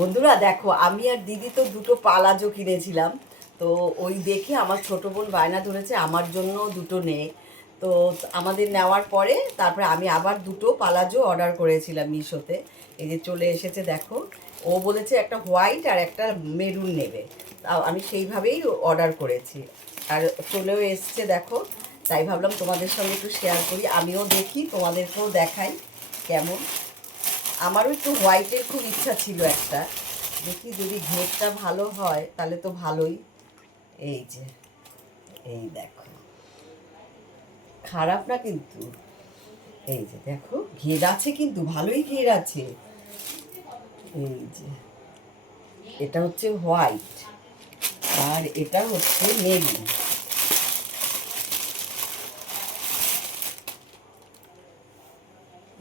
বন্ধুরা দেখো, আমি আর দিদি তো দুটো পালাজো কিনেছিলাম। তো ওই দেখে আমার ছোট বোন বায়না ধরেছে আমার জন্য দুটো নে। তো আমাদের নেওয়ার পরে তারপরে আমি আবার দুটো পালাজো অর্ডার করেছিলাম মিশোতে। এই যে চলে এসেছে দেখো। ও বলেছে একটা হোয়াইট আর একটা মেরুন নেবে। তাও আমি সেইভাবেই অর্ডার করেছি। আর চলেও এসছে দেখো। তাই ভাবলাম তোমাদের সঙ্গে একটু শেয়ার করি, আমিও দেখি, তোমাদেরকেও দেখাই কেমন। আমারও একটু হোয়াইটের খুব ইচ্ছা ছিল একটা। দেখি যদি ঘেরটা ভালো হয় তাহলে তো ভালোই। এই যে, এই দেখো, খারাপ না কিন্তু। এই যে দেখো, ঘের আছে কিন্তু, ভালোই ঘের আছে। এই যে, এটা হচ্ছে হোয়াইট আর এটা হচ্ছে মেরুন।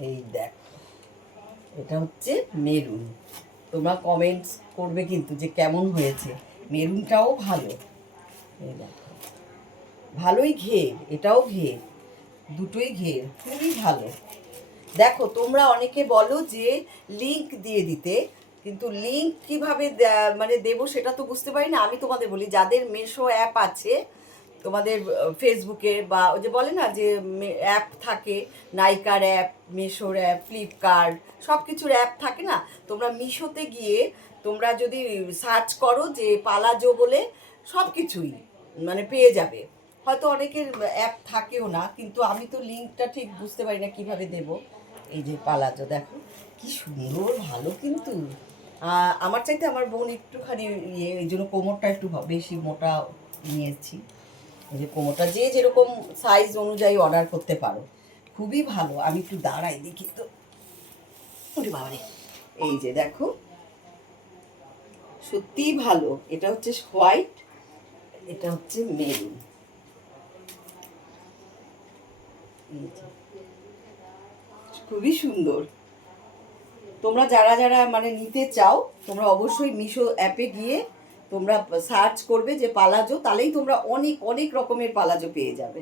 এই দেখো, এটা হচ্ছে মেরুন। তোমরা কমেন্টস করবে কিন্তু যে কেমন হয়েছে। মেরুনটাও ভালো। এই দেখো, ভালোই ঘের, এটাও ঘের, দুটোই ঘের, খুবই ভালো। দেখো, তোমরা অনেকে বলো যে লিংক দিয়ে দিতে, কিন্তু লিংক কিভাবে মানে দেবো সেটা তো বুঝতে পারি না। আমি তোমাদের বলি, যাদের মিশো অ্যাপ আছে তোমাদের ফেসবুকে, বা ওই যে বলে না যে অ্যাপ থাকে, নাইকার অ্যাপ, মিশোর অ্যাপ, ফ্লিপকার্ট, সব কিছুর অ্যাপ থাকে না। তোমরা মিশোতে গিয়ে তোমরা যদি সার্চ করো যে পালাজো বলে, সব কিছুই মানে পেয়ে যাবে। হয়তো অনেকের অ্যাপ থাকেও না, কিন্তু আমি তো লিঙ্কটা ঠিক বুঝতে পারি না কিভাবে দেব। এই যে পালাজো দেখো, কি সুন্দর, ভালো কিন্তু। আমার চাইতে আমার বোন একটুখানি ইয়ে, এই জন্য কোমরটা একটু বেশি মোটা নিয়েছি। এই যে কোমরটা যে যেরকম সাইজ অনুযায়ী অর্ডার করতে পারো, খুবই ভালো। আমি একটু দাঁড়াই দেখি তো। ওরে বাবারে, এই যে দেখো, সত্যিই ভালো। এটা হচ্ছে হোয়াইট, এটা হচ্ছে মেরুন। খুবই সুন্দর। তোমরা যারা যারা মানে নিতে চাও, তোমরা অবশ্যই মিশো অ্যাপে গিয়ে তোমরা সার্চ করবে যে পালাজো, তাহলেই তোমরা অনেক অনেক রকমের পালাজো পেয়ে যাবে।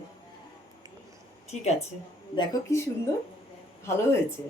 ঠিক আছে, দেখো কি সুন্দর, ভালো হয়েছে।